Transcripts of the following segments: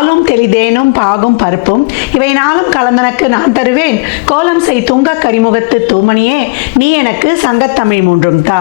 பாலும் தெளிதேனும் பாகும் பருப்பும் இவை நாளும் கலந்தனக்கு நான் தருவேன். கோலம் செய் துங்க கரிமுகத்து தூமணியே நீ எனக்கு சங்கத்தமிழ் மூன்றும் தா.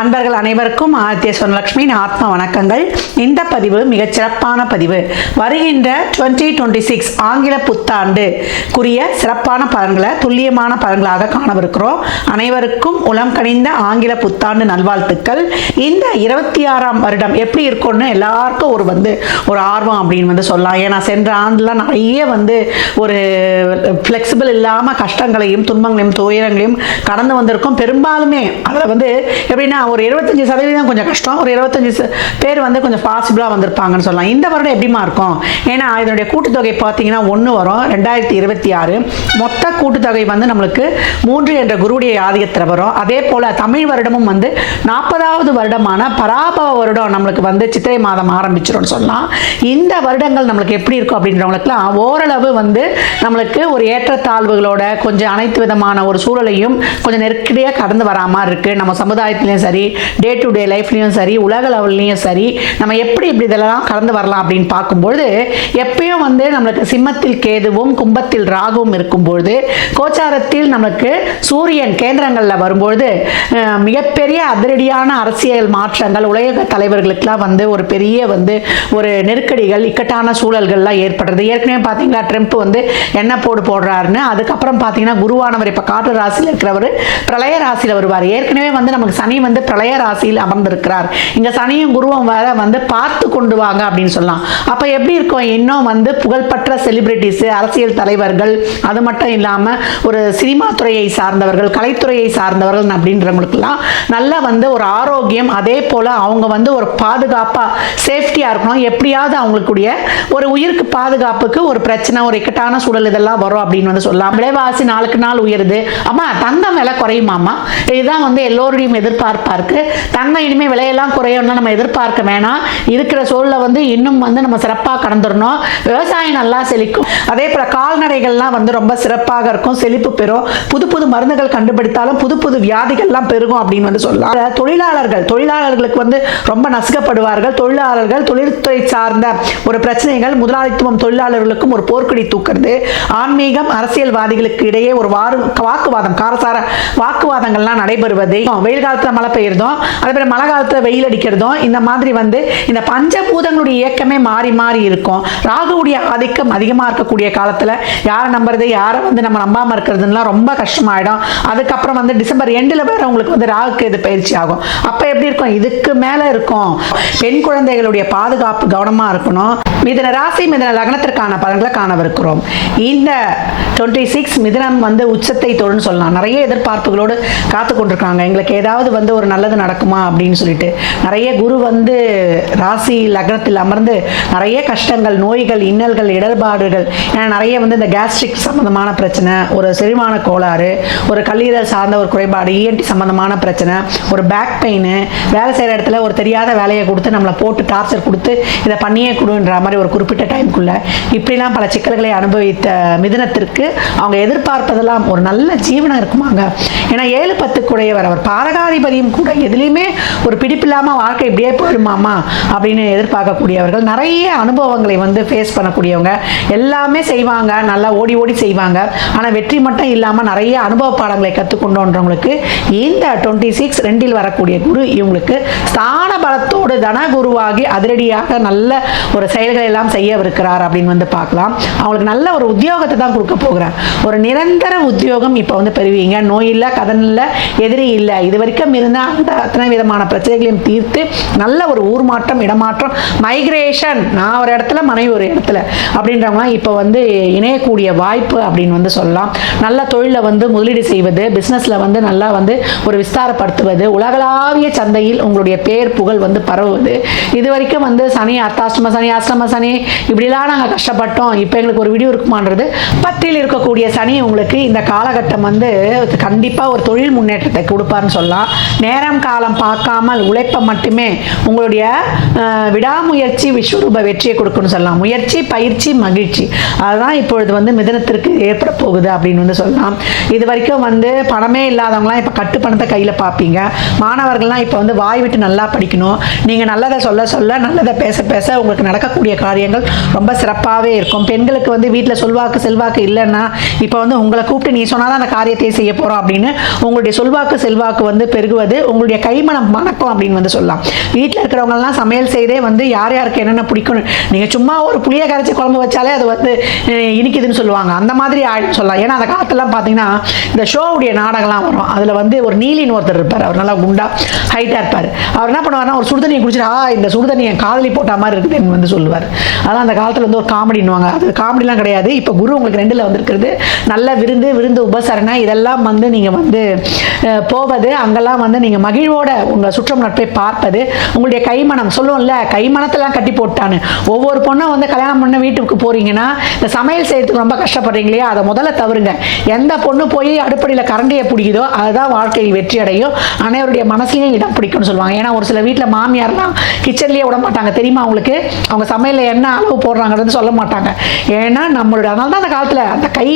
அன்பர்கள் அனைவருக்கும் ஆதித்ய சொர்ணலட்சுமியின் ஆத்ம வணக்கங்கள். இந்த பதிவு மிகச் சிறப்பான பதிவு. வருகின்ற 2026 ஆங்கில புத்தாண்டுக்குரிய சிறப்பான பலன்களை துல்லியமான பலன்களாக காணவிருக்கிறோம். அனைவருக்கும் உளம் கனிந்த ஆங்கில புத்தாண்டு நல்வாழ்த்துக்கள். இந்த 26ஆம் வருடம் எப்படி இருக்கும்னு எல்லாருக்கும் ஒரு ஆர்வம் அப்படின்னு சொல்லலாம். ஏன்னா சென்ற ஆண்டுலாம் நிறைய ஒரு ஃப்ளெக்சிபிள் இல்லாமல் கஷ்டங்களையும் துன்பங்களையும் துயரங்களையும் கடந்து வந்திருக்கும். பெரும்பாலுமே அதில் எப்படின்னா ஒரு 75% கொஞ்சம் கஷ்டம், ஒரு 25 பேர் கொஞ்சம் பாசிபிளாக வந்திருப்பாங்கன்னு சொல்லலாம். இந்த வருடம் எப்படிமா இருக்கும்? ஏன்னா இதனுடைய கூட்டுத்தொகை பார்த்தீங்கன்னா 1 வரும். 2026 மொத்த கூட்டுத்தொகை நம்மளுக்கு 3 என்ற குருவுடைய ஆதிக்கத்தில் வரும். அதே போல் தமிழ் வருடமும் 40வது வருடமான பராபவ வருடம் நம்மளுக்கு சித்திரை மாதம் ஆரம்பிச்சிடும் சொல்லலாம். இந்த வருடங்கள் நம்மளுக்கு எப்படி இருக்கும் அப்படின்றவங்களுக்குலாம் ஓரளவு நம்மளுக்கு ஒரு ஏற்றத்தாழ்வுகளோட கொஞ்சம் அனைத்து விதமான ஒரு சூழலையும் கொஞ்சம் நெருக்கடியாக கடந்து வரா மாதிரி இருக்கு. நம்ம சமுதாயத்திலையும் சரி, டே டு டே லைஃப்லையும் சரி, உலக லெவல்லையும் சரி, நம்ம எப்படி இப்படி இதெல்லாம் கடந்து வரலாம் அப்படின்னு பார்க்கும்பொழுது எப்பயும் நம்மளுக்கு சிம்மத்தில் கேதுவும் கும்பத்தில் ராகுவும் இருக்கும்பொழுது கோச்சாரத்தில் நம்மளுக்கு சூரியன் கேந்திரங்களில் வரும்பொழுது மிகப்பெரிய அதிரடியான அரசியல் மாற்றங்கள் உலக தலைவர்களுக்கெல்லாம் ஒரு பெரிய ஒரு நெருக்கடிகள் இக்கட்டான சூழல்கள்லாம் ஏற்படுறது. ஏற்கனவே பார்த்தீங்களா ட்ரம்ப் என்ன போடுறாருன்னு. அதுக்கப்புறம் பார்த்தீங்கன்னா குருவானவர் இப்போ காற்று ராசியில் இருக்கிறவர் பிரளய ராசியில் வருவார். ஏற்கனவே நமக்கு சனி பிரளய ராசியில் அமர்ந்திருக்கிறார். இங்கே சனியும் குருவும் வேற பார்த்து கொண்டு வாங்க அப்படின்னு சொல்லலாம். அப்போ எப்படி இருக்கும்? இன்னும் புகழ்பெற்ற செலிபிரிட்டிஸ், அரசியல் தலைவர்கள், அது மட்டும் இல்லாமல் ஒரு சினிமா துறையை சார்ந்தவர்கள், கலைத்துறையை சார்ந்தவர்கள் அப்படின்றவங்களுக்குலாம் நல்ல ஒரு ஆரோக்கியம், அதே போல் அவங்க ஒரு பாதுகாப்பாக சேஃப்டியாக இருக்கணும். எப்படியாவது அவங்களுக்குடைய ஒரு உயிருக்கு பாதுகாப்புக்கு ஒரு பிரச்சனை, ஒரு இக்கட்டான சூழல் இதெல்லாம் வரும் அப்படின்னு சொல்லலாம். விலைவாசி நாளுக்கு நாள் உயருது. அம்மா தங்கம் விலை குறையுமாம்மா? இதுதான் எல்லோருடையும் எதிர்பார்ப்பா இருக்கு. தங்கம் இனிமேல் விலையெல்லாம் குறையும்னா நம்ம எதிர்பார்க்க வேணாம். இருக்கிற சூழலை இன்னும் நம்ம சிறப்பாக கடந்துடணும். விவசாயம் நல்லா செழிக்கும். அதே போல கால்நடைகள்லாம் ரொம்ப சிறப்பாக இருக்கும், செழிப்பு பெறும். புது புது மருந்துகள் கண்டுபிடித்தாலும் புது புது வியாதிகள்லாம் பெருகும் அப்படின்னு சொல்லலாம். தொழிலாளர்களுக்கு ரொம்ப நசுக்கப்படுவார்கள். தொழிலாளர்கள், தொழில்துறை சார்ந்த ஒரு பிரச்சனைகள், முதலாளித்துவம் தொழிலாளர்களுக்கும் ஒரு போர்க்கொடி தூக்குறது, ஆன்மீகம் அரசியல்வாதிகளுக்கு இடையே ஒரு வாக்குவாதம், காரசார வாக்குவாதங்கள்லாம் நடைபெறுவது, வெயில் காலத்துல மழை பெய்யறதும் அதே போல மழை காலத்துல வெயில் அடிக்கிறதும், இந்த மாதிரி இந்த பஞ்சபூதங்களுடைய இயக்கமே மாறி மாறி இருக்கும். ராகுவுடைய ஆதிக்கம் அதிகமாக இருக்கக்கூடிய காலத்துல யாரை நம்புறது, யாரை நம்ம நம்பாம இருக்கிறதுலாம் ரொம்ப கஷ்டமாயிடும். அதுக்கப்புறம் டிசம்பர் எண்டில் வேற உங்களுக்கு ராகுக்கு இது பயிற்சி ஆகும். அப்ப எப்படி இருக்கும்? இதுக்கு மேல இருக்கும். பெண் குழந்தைகளுடைய பாதுகாப்பு கவனமா இருக்கணும். மிதுன ராசி மிதுன லக்னத்திற்கான பலன்களை காணவிருக்கிறோம். இந்த 26 மிதுனம் உச்சத்தை தொடுன்னு சொல்லலாம். நிறைய எதிர்பார்ப்புகளோடு காத்து கொண்டிருக்காங்க. எங்களுக்கு ஏதாவது ஒரு நல்லது நடக்குமா அப்படின்னு சொல்லிட்டு நிறைய குரு ராசி லக்னத்தில் அமர்ந்து நிறைய கஷ்டங்கள், நோய்கள், இன்னல்கள், இடர்பாடுகள், ஏன்னா நிறைய இந்த கேஸ்ட்ரிக் சம்பந்தமான பிரச்சனை, ஒரு செரிமான கோளாறு, ஒரு கல்லீரல் சார்ந்த ஒரு குறைபாடு, இஎன்டி சம்பந்தமான பிரச்சனை, ஒரு பேக் பெயின், வேலை செய்கிற இடத்துல ஒரு தெரியாத வேலையை கொடுத்து நம்மளை போட்டு டார்ச்சர் கொடுத்து இதை பண்ணியே கொடுன்ற மாதிரி ஒரு குறிப்பிட்ட டைமுக்குள்ள இப்படிலாம் பல சிக்கல்களை அனுபவித்த மிதுனத்திற்கு அவங்க எதிர்பார்ப்பதெல்லாம் ஒரு நல்ல ஜீவனம் இருக்குமாங்க. ஏன்னா 7-10 குடையவர், அவர் பாதகாதிபதியும் கூட. எதுலையுமே ஒரு பிடிப்பில்லாமல் வாழ்க்கை இப்படியே போயிடுமாமா அப்படின்னு எதிர்பார்க்கக்கூடியவர்கள், நிறைய அனுபவங்களை ஃபேஸ் பண்ணக்கூடியவங்க, எல்லாமே செய்வாங்க, நல்லா ஓடி ஓடி செய்வாங்க. ஆனால் வெற்றி மட்டும் இல்லாமல் நிறைய அனுபவ பாடங்களை கற்றுக்கொண்டோன்றவங்களுக்கு இந்த 26 2 வரக்கூடிய குரு இவங்களுக்கு ஸ்தான பலத்தோடு தன குருவாகி அதிரடியாக நல்ல ஒரு செயல்களை எல்லாம் செய்யவிருக்கிறார் அப்படின்னு பார்க்கலாம். அவங்களுக்கு நல்ல ஒரு உத்தியோகத்தை தான் கொடுக்க போகிறார். ஒரு நிரந்தர உத்தியோகம் இப்போ பெறுவீங்க. நோய் இல்லை, கடன் இல்லை, எதிரி இல்லை. இது வரைக்கும் இருந்த அந்த அத்தனை விதமான பிரச்சனைகளையும் தீர்த்து நல்ல ஒரு ஊர் மாற்றம், இடமாற்றம், மைக்ரேஷன், நான் ஒரு இடத்துல மனைவி ஒரு இடத்துல அப்படின்றவங்களாம் இப்போ இணையக்கூடிய வாய்ப்பு அப்படின்னு சொல்லலாம். நல்ல தொழிலை முதலீடு செய்வது, பிஸ்னஸில் நல்லா ஒரு விஸ்தாரப்படுத்துவது, உலகளாவிய சந்தையில் உங்களுடைய பேர் புகழ் பரவுவது. இது வரைக்கும் சனி அர்த்தாஷ்டம சனி, அஷ்டம சனி, இப்படிலாம் நாங்கள் கஷ்டப்பட்டோம், இப்போ எங்களுக்கு ஒரு விடிவு இருக்குமான்றது 10ல் இருக்கக்கூடிய சனி உங்களுக்கு இந்த காலகட்டம் கண்டிப்பாக ஒரு தொழில் முன்னேற்றத்தை கொடுப்பார்னு சொல்லலாம். நேரம் காலம் பார்க்காமல் உழைப்பை மட்டுமே, உங்களுடைய விடாமுயற்சி விஸ்வரூப வெற்றியை கொடுக்குன்னு சொல்லலாம். முயற்சி, பயிற்சி, மகிழ்ச்சி, அதுதான் இப்பொழுது மிதனத்திற்கு ஏற்பட போகுது அப்படின்னு சொல்லலாம். இது வரைக்கும் பணமே இல்லாதவங்களாம் இப்போ கட்டு பணத்தை கையில் பார்ப்பீங்க. மாணவர்கள்லாம் இப்போ வாய் விட்டு நல்லா படிக்கணும். நீங்கள் நல்லதை சொல்ல சொல்ல, நல்லதை பேச பேச உங்களுக்கு நடக்கக்கூடிய காரியங்கள் காரியங்கள் ரொம்ப சிறப்பாகவே இருக்கும். பெண்களுக்கு வந்து வீட்டில் சொல்வாக்கு செல்வாக்கு இல்லைன்னா இப்போ வந்து உங்களை கூப்பிட்டு நீ சொன்னால் தான் அந்த காரியத்தை செய்ய போகிறோம் அப்படின்னு உங்களுடைய சொல்வாக்கு செல்வாக்கு வந்து பெருகுவது, உங்களுடைய கைமணம் மணக்கம் அப்படின்னு வந்து சொல்லலாம். வீட்டில் இருக்கிறவங்கலாம் சமையல் செய்தே வந்து யார் யாருக்கு என்னென்ன பிடிக்கணும், நீங்கள் சும்மா ஒரு புளியை கரைச்சி குழம்பு வச்சாலே அது வந்து இனிக்குதுன்னு சொல்லுவாங்க. அந்த மாதிரி ஆயிடும் சொல்லலாம். ஏன்னா அந்த காலத்துலாம் பார்த்தீங்கன்னா இந்த ஷோவுடைய நாடகம்லாம் வரும். அதில் வந்து ஒரு நீலின்னு ஒருத்தர் இருப்பார். அவர் நல்லா குண்டா ஹைட்டாக இருப்பார். அவர் என்ன பண்ணுவார்னா ஒரு சுடுதண்ணியை குடிச்சிட்டு இந்த சுடுதண்ணி என் காதலி போட்ட மாதிரி இருக்குதுன்னு வந்து சொல்லுவார். அதான் அந்த காலத்தில் வந்து ஒரு காமெடின்னுவாங்க. அது காமெடிலாம் கிடையாது. இப்போ குரு உங்களுக்கு 2ல் வந்திருக்கிறது. நல்ல விருந்து உபசரணை இதெல்லாம் வந்து நீங்கள் வந்து போவது, அங்கெல்லாம் வந்து நீங்கள் மகிழ்வோட உங்கள் சுற்றம் நட்பை பார்ப்பது, உங்களுடைய கைமணம் சொல்லுவோம்ல, கைமணத்தெல்லாம் கட்டி போட்டான்னு. ஒவ்வொரு பொண்ணும் வந்து கல்யாணம் பண்ண வீட்டுக்கு போறீங்கன்னா இந்த சமையல் செய்யறதுக்கு ரொம்ப கஷ்டப்படுறீங்க இல்லையா, அதை முதல்ல தவறுங்க. எந்த பொண்ணு போய் அடுப்படியில் கரண்டியை பிடிக்குதோ அதுதான் வாழ்க்கையில் வெற்றி அடையும். அனைவருடைய மனசுலையும் இடம் பிடிக்கும்னு சொல்லுவாங்க. ஏன்னா ஒரு சில வீட்டில் மாமியார்லாம் கிச்சன்லேயே விட மாட்டாங்க தெரியுமா அவங்களுக்கு. அவங்க சமையலில் என்ன அளவு போடுறாங்கிறது சொல்ல மாட்டாங்க. ஏன்னா நம்மளுடைய அதனால தான் அந்த காலத்தில் அந்த கை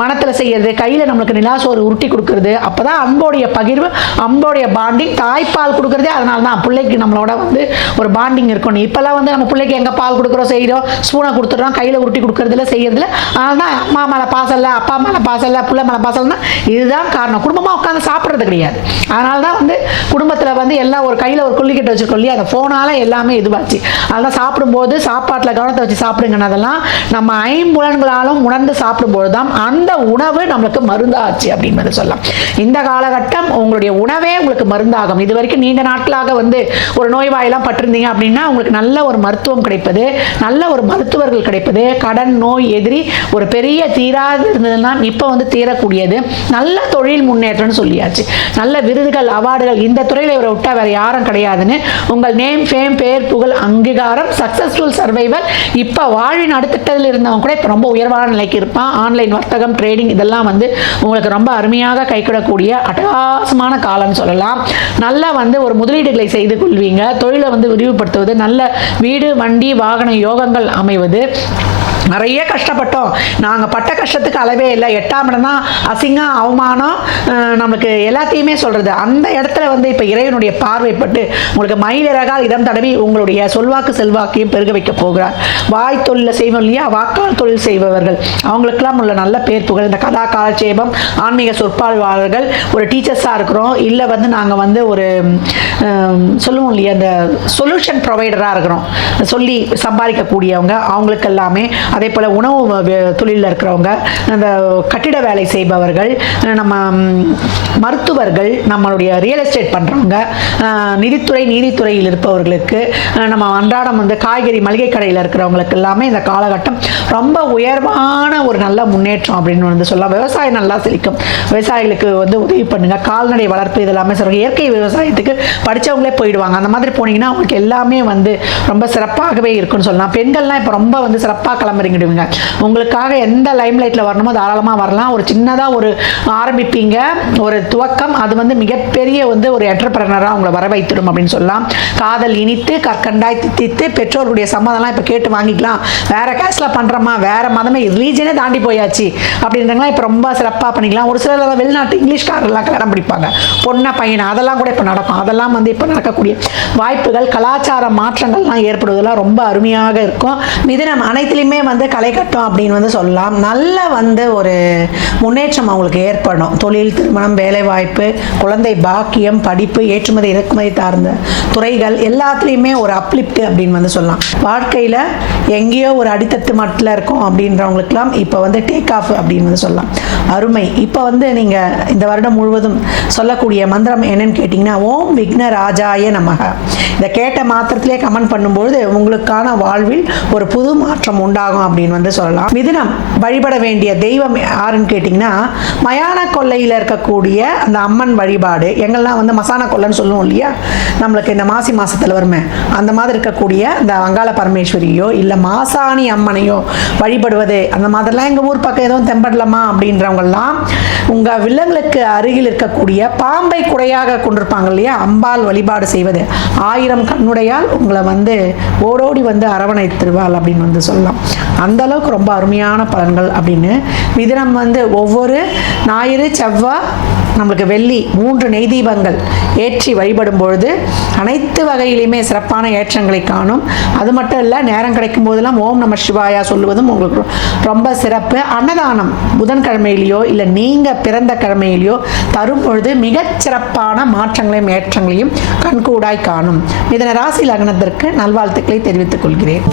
மனத்தில் செய்யறது, கையில் நம்மளுக்கு நிலாசோறு உருட்டி கொடுக்கறது, அப்போதான் அன்போடைய பகிர்வு, அன்போடைய பாண்டிங். தாய்ப்பால் கொடுக்குறதே அதனால தான் பிள்ளைக்கு நம்மளோட வந்து ஒரு பாண்டிங் இருக்கணும். இப்போல்லாம் வந்து நம்ம பிள்ளைக்கு எங்கே பால் கொடுக்குறோம், செய்கிறோம், ஸ்பூனை கொடுத்துட்றோம், கையில் உருட்டி கொடுக்குறதுல செய்யறதுல. அதனால தான் அம்மா மேலே பாசம் இல்லை, அப்பா மேலே பாசம் இல்லை, பிள்ளை மேலே பாசம் இல்லை. இதுதான் காரணம். குடும்பமாக உட்காந்து சாப்பிட்றது கிடையாது. அதனால தான் வந்து குடும்பத்தில் வந்து எல்லாம் ஒரு கையில் ஒரு கொல்லிக்கிட்ட வச்சுருக்கோம் இல்லையா, அந்த ஃபோனால் எல்லாமே இதுவாச்சு. அதெல்லாம் சாப்பிடும்போது சாப்பாட்டில் கவனத்தை வச்சு சாப்பிடுங்கன்னு அதெல்லாம் நம்ம ஐம்புலன்களாலும் உணர்ந்து சாப்பிடும்போது தான் அந்த உணவு நம்மளுக்கு மருந்தாச்சு அப்படின்னு சொல்லலாம். இந்த காலகட்டம் உங்களுடைய உணவே உங்களுக்கு மருந்தாகும். இது வரைக்கும் நீண்ட நாட்களாக வந்து ஒரு நோய்வாயெல்லாம் பட்டிருந்தீங்க அப்படின்னா உங்களுக்கு நல்ல ஒரு மருத்துவம் கிடைப்பது, நல்ல ஒரு மருத்துவர்கள் கிடைப்பது, கடன் நோய் எதிரி ஒரு பெரிய தீராது இருந்ததுன்னா இப்போ வந்து தீரக்கூடியது, நல்ல தொழில் முன்னேற்றம்னு சொல்லியாச்சு. நல்ல விருதுகள் அவார்டுகள் இந்த துறையில் இவரை விட்டா வேற யாரும் கிடையாதுன்னு உங்கள் நேம் ஃபேம் பேர் புகழ் அங்கீகாரம் சக்சஸ்ஃபுல் சர்வைவல். இப்போ வாழ்வின் அடுத்ததில் இருந்தவங்க கூட இப்போ ரொம்ப உயர்வான நிலைக்கு இருப்பான். ஆன்லைன் வர்த்தகம் ட்ரேடிங் இதெல்லாம் வந்து உங்களுக்கு ரொம்ப அருமையாக கைக்கிடக்கூடிய அட்டகாசமான காலம்னு சொல்லலாம். நல்லா வந்து ஒரு முதலீடுகளை செய்து கொள்வீங்க. தொழிலை வந்து விரிவுபடுத்துவது, நல்ல வீடு வண்டி வாகன யோகங்கள் அமைவது. நிறைய கஷ்டப்பட்டோம், நாங்கள் பட்ட கஷ்டத்துக்கு அளவே இல்லை. 8ஆம் இடம் தான் அசிங்கம் அவமானம் நம்மளுக்கு எல்லாத்தையுமே சொல்கிறது. அந்த இடத்துல வந்து இப்போ இறைவனுடைய பார்வைப்பட்டு உங்களுக்கு மயிலிறகால் இடம் தடவி உங்களுடைய சொல்வாக்கு செல்வாக்கையும் பெருக வைக்க போகிறார். வாய் தொழில் செய்வோம் இல்லையா, வாக்கால் தொழில் செய்பவர்கள் அவங்களுக்கெல்லாம் உள்ள நல்ல பேர் புகழ். இந்த கதா காலட்சேபம் ஆன்மீக சொற்பாழ்வாளர்கள், ஒரு டீச்சர்ஸாக இருக்கிறோம், இல்லை வந்து நாங்கள் வந்து ஒரு சொல்லுவோம் இல்லையா இந்த சொல்யூஷன் ப்ரொவைடராக இருக்கிறோம், சொல்லி சம்பாதிக்கக்கூடியவங்க அவங்களுக்கு எல்லாமே. அதே போல் உணவு தொழிலில் இருக்கிறவங்க, அந்த கட்டிட வேலை செய்பவர்கள், நம்ம மருத்துவர்கள், நம்மளுடைய ரியல் எஸ்டேட் பண்ணுறவங்க, நிதித்துறை நீதித்துறையில் இருப்பவர்களுக்கு, நம்ம அன்றாடம் வந்து காய்கறி மளிகை கடையில் இருக்கிறவங்களுக்கு எல்லாமே இந்த காலகட்டம் ரொம்ப உயர்வான ஒரு நல்ல முன்னேற்றம் அப்படின்னு வந்து சொல்லலாம். விவசாயம் நல்லா செழிக்கும். விவசாயிகளுக்கு வந்து உதவி பண்ணுங்க. கால்நடை வளர்ப்பு இதெல்லாமே சொல்கிறாங்க. இயற்கை விவசாயத்துக்கு படித்தவங்களே போயிடுவாங்க. அந்த மாதிரி போனீங்கன்னா அவங்களுக்கு எல்லாமே வந்து ரொம்ப சிறப்பாகவே இருக்குன்னு சொல்லலாம். பெண்கள்லாம் இப்போ ரொம்ப வந்து சிறப்பாக கிளம்புறீங்க. உங்களுக்காக எந்த லைம் லைட்டில் வரணுமோ தாராளமாக வரலாம். ஒரு சின்னதாக ஒரு ஆரம்பிப்பீங்க, ஒரு துவக்கம், அது வந்து மிகப்பெரிய வந்து ஒரு என்டர்பிரனராக உங்களை வர வைத்திடும் அப்படின்னு சொல்லலாம். காதல் இனித்து கற்கண்டாய் தித்தித்து பெற்றோருடைய சம்மதம்லாம் இப்போ கேட்டு வாங்கிக்கலாம். வேற கேஸ்ல பண்ணுறோமா, வேற மதமே ரிலீஜனே தாண்டி போயாச்சு அப்படின்றவங்களாம் இப்போ ரொம்ப சிறப்பாக பண்ணிக்கலாம். ஒரு சிலர் வெளிநாட்டு இங்கிலீஷ்காரெல்லாம் கல்யாணம் பிடிப்பாங்க, பொண்ணை பையனை, அதெல்லாம் கூட இப்போ நடக்கும். அதெல்லாம் வந்து இப்போ நடக்கக்கூடிய வாய்ப்புகள், கலாச்சார மாற்றங்கள்லாம் ஏற்படுவதெல்லாம் ரொம்ப அருமையாக இருக்கும். மிதுனம் அனைத்துலையுமே வந்து களை கட்டும் அப்படின்னு வந்து சொல்லலாம். நல்ல வந்து ஒரு முன்னேற்றம் அவங்களுக்கு ஏற்படும். தொழில், திருமணம், வேலைவாய்ப்பு, குழந்தை பாக்கியம், படிப்பு, ஏற்றுமதி இறக்குமதி சார்ந்த துறைகள் எல்லாத்துலேயுமே ஒரு அப்லிப்ட் அப்படின்னு வந்து சொல்லலாம். வாழ்க்கையில் எங்கேயோ ஒரு அடித்தட்டு மட்டில் இருக்கும் அப்படின்றவங்களுக்கெல்லாம் இப்போ வந்து டேக் ஆஃப் அப்படின்னு வந்து சொல்லலாம். அருமை. இப்போ வந்து நீங்கள் இந்த வருடம் முழுவதும் சொல்லக்கூடிய மந்திரம் என்னன்னு கேட்டிங்கன்னா, ஓம் விக்ன ராஜாய நமக. இதை கேட்ட மாத்திரத்திலே கமெண்ட் பண்ணும்பொழுது உங்களுக்கான வாழ்வில் ஒரு புது மாற்றம் உண்டாகும் அப்படின்னு வந்து சொல்லலாம். மிதுனம் வழிபட வேண்டிய தெய்வம் யாருன்னு கேட்டிங்கன்னா, மயான கொல்லையில் இருக்கக்கூடிய அந்த அம்மன் வழிபாடு. எங்கெல்லாம் வந்து மசான கொல்லைன்னு சொல்லுவோம் இல்லையா, நம்மளுக்கு இந்த மாசி மாதத்தில் வருமே, அந்த மாதிரி இருக்கக்கூடிய இந்த அங்காள பரமேஸ்வரியோ இல்லை மாசாணி அம்மனையோ வழிபடுவது, அந்த மாதிரிலாம் எங்கள் ஊர் பக்கம் எதுவும் தெம்படலாமா அப்படின்றவங்கெல்லாம் உங்கள் வில்லங்களுக்கு அருகில் இருக்கக்கூடிய பாம்பை குடையாக கொண்டிருப்பாங்க இல்லையா, அம்பாள் வழிபாடு செய்வது 1000 கண்ணுடையால் உங்களை வந்து ஓடோடி வந்து அரவணைத்திருவாள் அப்படின்னு வந்து சொல்லலாம். அந்த அளவுக்கு ரொம்ப அருமையான பலன்கள் அப்படின்னு மிதுனம் வந்து ஒவ்வொரு ஞாயிறு, செவ்வாய், நம்மளுக்கு வெள்ளி 3 நெய் தீபங்கள் ஏற்றி வழிபடும் பொழுது அனைத்து வகையிலுமே சிறப்பான ஏற்றங்களை காணும். அது மட்டும் இல்லை, நேரம் கிடைக்கும் போதெல்லாம் ஓம் நம சிவாயா சொல்லுவதும் உங்களுக்கு ரொம்ப சிறப்பு. அன்னதானம் புதன்கிழமையிலையோ இல்லை நீங்கள் பிறந்த கிழமையிலையோ தரும் பொழுது மிகச் சிறப்பான மாற்றங்களையும் ஏற்றங்களையும் கண்கூடாய் காணும். மிதுன ராசி லக்னத்திற்கு நல்வாழ்த்துக்களை தெரிவித்துக் கொள்கிறேன்.